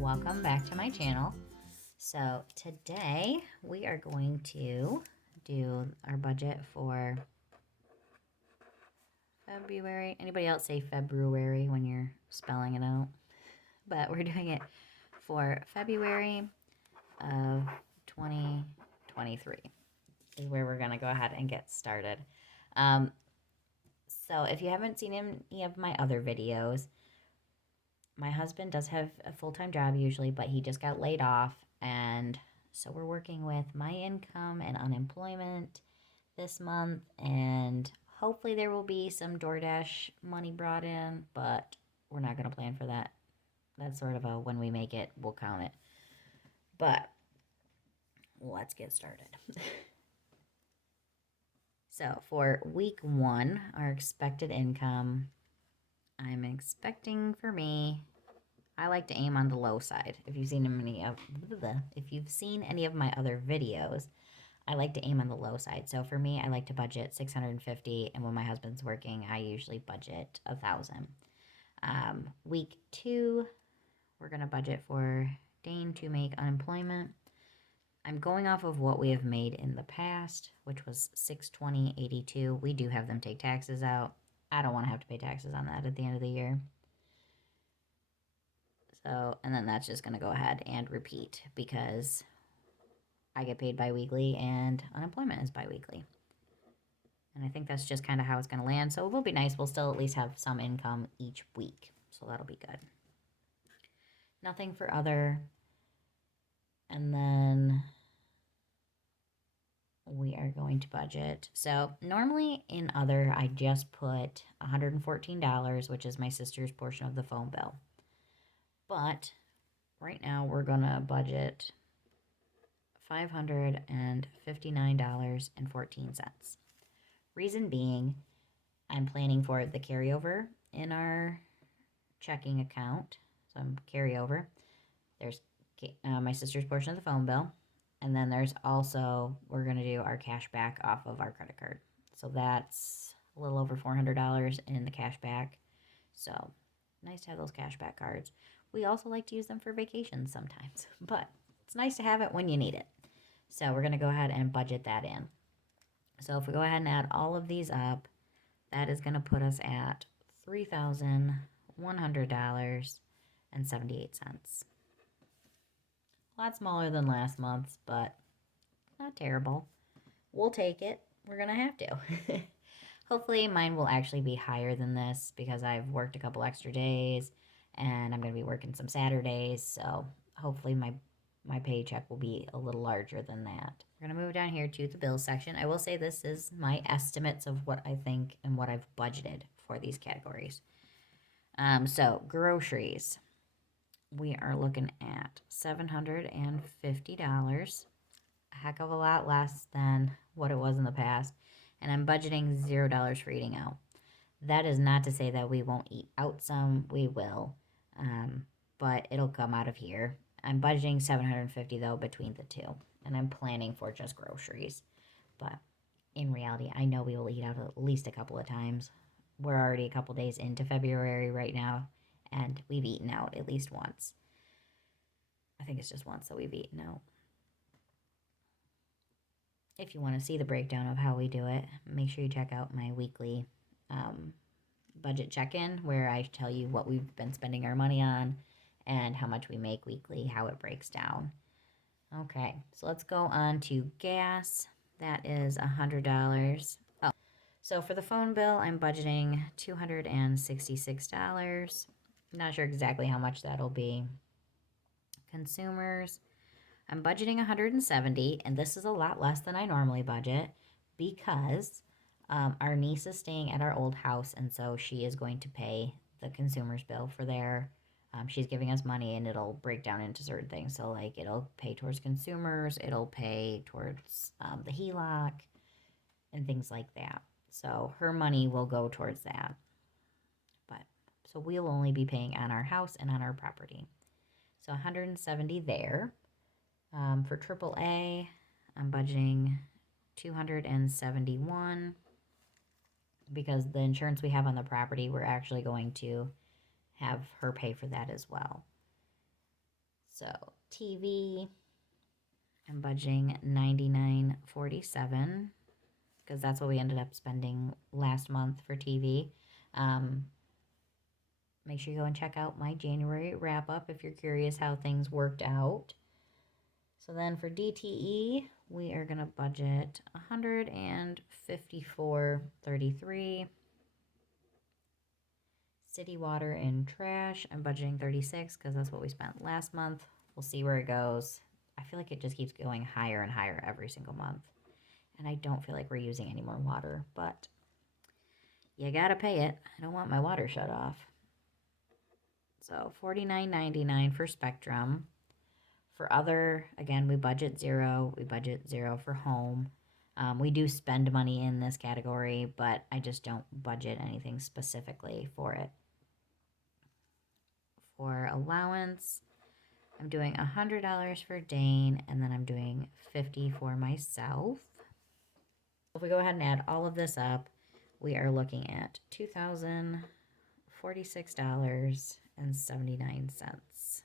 welcome back to my channel. So today we are going to do our budget for February. Anybody else say February when you're spelling it out? But we're doing it for February of 2023 is where we're going to go ahead and get started. So if you haven't seen any of my other videos, my husband does have a full-time job usually, but he just got laid off, and so we're working with my income and unemployment this month, and hopefully there will be some DoorDash money brought in, but we're not going to plan for that. That's sort of a when we make it, we'll count it. But let's get started. So for week 1, our expected income, I'm expecting for me, I like to aim on the low side. If you've seen any of my other videos, I like to aim on the low side. So for me, I like to budget $650, and when my husband's working, I usually budget $1,000. Week 2, we're gonna budget for Dane to make unemployment. I'm going off of what we have made in the past, which was $620.82. We do have them take taxes out. I don't want to have to pay taxes on that at the end of the year. So, and then that's just going to go ahead and repeat because I get paid biweekly and unemployment is biweekly. And I think that's just kind of how it's going to land. So it will be nice. We'll still at least have some income each week. So that'll be good. Nothing for other. And then we are going to budget. So normally in other, I just put $114, which is my sister's portion of the phone bill. But right now we're going to budget $559.14. Reason being, I'm planning for the carryover in our checking account. So I'm carryover. There's my sister's portion of the phone bill. And then there's also, we're going to do our cash back off of our credit card. So that's a little over $400 in the cash back. So nice to have those cash back cards. We also like to use them for vacations sometimes, but it's nice to have it when you need it. So we're going to go ahead and budget that in. So if we go ahead and add all of these up, that is going to put us at $3,100.78. A lot smaller than last month's, but not terrible. We'll take it. We're going to have to. Hopefully mine will actually be higher than this because I've worked a couple extra days and I'm going to be working some Saturdays. So hopefully my paycheck will be a little larger than that. We're going to move down here to the bills section. I will say this is my estimates of what I think and what I've budgeted for these categories. So groceries, we are looking at $750, a heck of a lot less than what it was in the past. And I'm budgeting $0 for eating out. That is not to say that we won't eat out some. We will, but it'll come out of here. I'm budgeting $750 though between the two, and I'm planning for just groceries. But in reality, I know we will eat out at least a couple of times. We're already a couple days into February right now, and we've eaten out at least once. I think it's just once that we've eaten out. If you want to see the breakdown of how we do it, make sure you check out my weekly budget check-in where I tell you what we've been spending our money on and how much we make weekly, how it breaks down. Okay, so let's go on to gas. That is $100. Oh, so for the phone bill, I'm budgeting $266. Not sure exactly how much that'll be. Consumers, I'm budgeting $170, and this is a lot less than I normally budget because our niece is staying at our old house, and so she is going to pay the consumer's bill for there. She's giving us money, and it'll break down into certain things. So, like, it'll pay towards consumers, it'll pay towards the HELOC, and things like that. So her money will go towards that. But so we'll only be paying on our house and on our property. So $170 there. For AAA, I'm budgeting $271 because the insurance we have on the property, we're actually going to have her pay for that as well. So TV, I'm budgeting $99.47 because that's what we ended up spending last month for TV. Make sure you go and check out my January wrap up if you're curious how things worked out. So then for DTE, we are going to budget $154.33. City water and trash, I'm budgeting 36 because that's what we spent last month. We'll see where it goes. I feel like it just keeps going higher and higher every single month. And I don't feel like we're using any more water, but you gotta pay it. I don't want my water shut off. So $49.99 for Spectrum. For other, again, we budget zero. We budget zero for home. We do spend money in this category, but I just don't budget anything specifically for it. For allowance, I'm doing $100 for Dane, and then I'm doing $50 for myself. If we go ahead and add all of this up, we are looking at $2,046.79.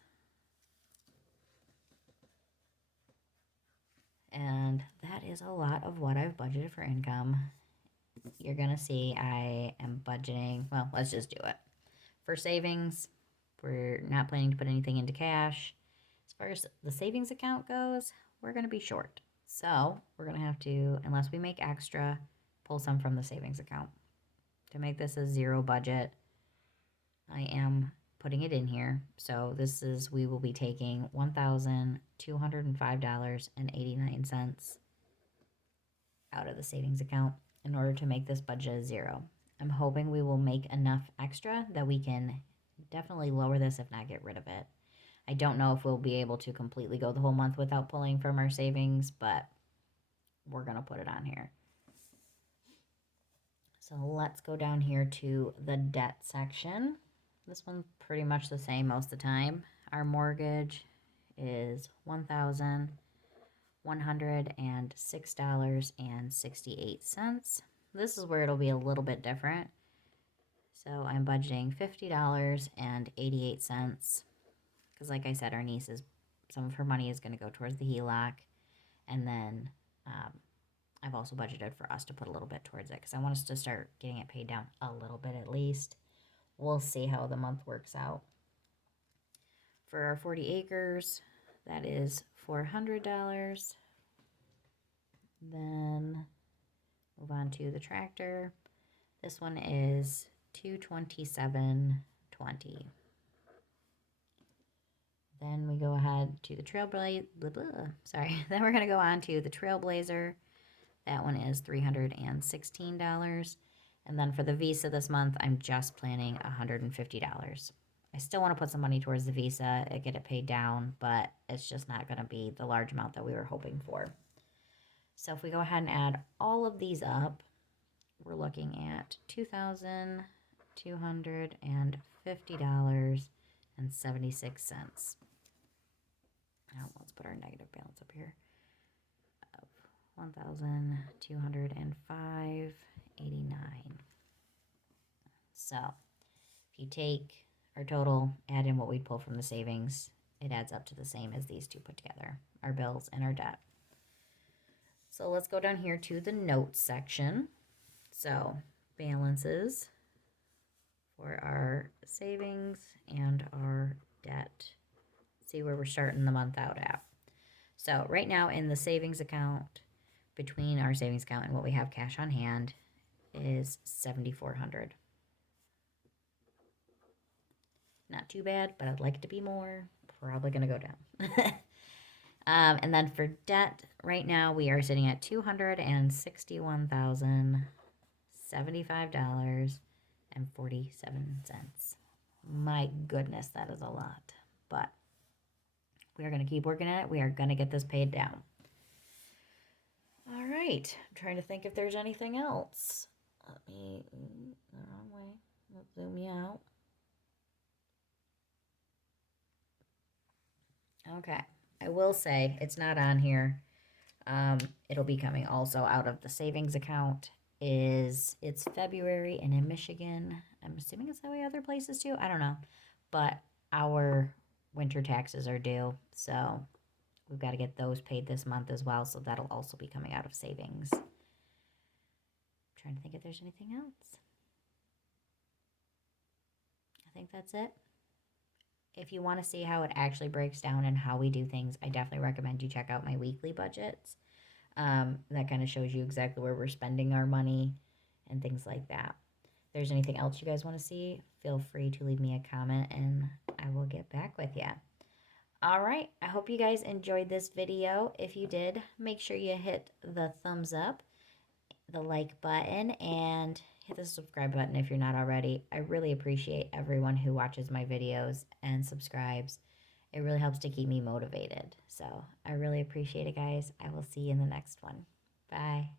And that is a lot of what I've budgeted for income. You're going to see I am budgeting, well, let's just do it. For savings, we're not planning to put anything into cash. As far as the savings account goes, we're going to be short. So we're going to have to, unless we make extra, pull some from the savings account. To make this a zero budget, I am putting it in here. So this is, we will be taking $1,205.89 out of the savings account in order to make this budget a zero. I'm hoping we will make enough extra that we can definitely lower this, if not get rid of it. I don't know if we'll be able to completely go the whole month without pulling from our savings, but we're going to put it on here. So let's go down here to the debt section. This one's pretty much the same most of the time. Our mortgage is $1,106.68. This is where it'll be a little bit different. So I'm budgeting $50.88 because, like I said, our niece is, some of her money is going to go towards the HELOC, and then I've also budgeted for us to put a little bit towards it because I want us to start getting it paid down a little bit at least. We'll see how the month works out. For our 40 acres, that is $400. Then move on to the tractor. This one is $227.20. Then we go ahead to the Trailblazer. Then we're going to go on to the Trailblazer. That one is $316. And then for the Visa this month, I'm just planning $150. I still want to put some money towards the Visa and get it paid down, but it's just not going to be the large amount that we were hoping for. So if we go ahead and add all of these up, we're looking at $2,250.76. Now let's put our negative balance up here of $1,205.89. So if you take our total, add in what we'd pull from the savings, it adds up to the same as these two put together, our bills and our debt. So let's go down here to the notes section. So balances for our savings and our debt. See where we're starting the month out at. So right now in the savings account, between our savings account and what we have cash on hand, is $7,400. Not too bad, but I'd like it to be more. Probably going to go down. And then for debt, right now we are sitting at $261,075.47. My goodness, that is a lot. But we are going to keep working at it. We are going to get this paid down. All right. I'm trying to think if there's anything else. Let me, the wrong way. Let's zoom you out. Okay. I will say it's not on here. It'll be coming also out of the savings account. It's February, and in Michigan, I'm assuming it's that way other places too. I don't know. But our winter taxes are due. So we've got to get those paid this month as well. So that'll also be coming out of savings. I'm trying to think if there's anything else. I think that's it. If you want to see how it actually breaks down and how we do things, I definitely recommend you check out my weekly budgets. That kind of shows you exactly where we're spending our money and things like that. If there's anything else you guys want to see, feel free to leave me a comment and I will get back with you. All right, I hope you guys enjoyed this video. If you did, make sure you hit the thumbs up, the like button, and hit the subscribe button if you're not already. I really appreciate everyone who watches my videos and subscribes. It really helps to keep me motivated. So I really appreciate it, guys. I will see you in the next one. Bye.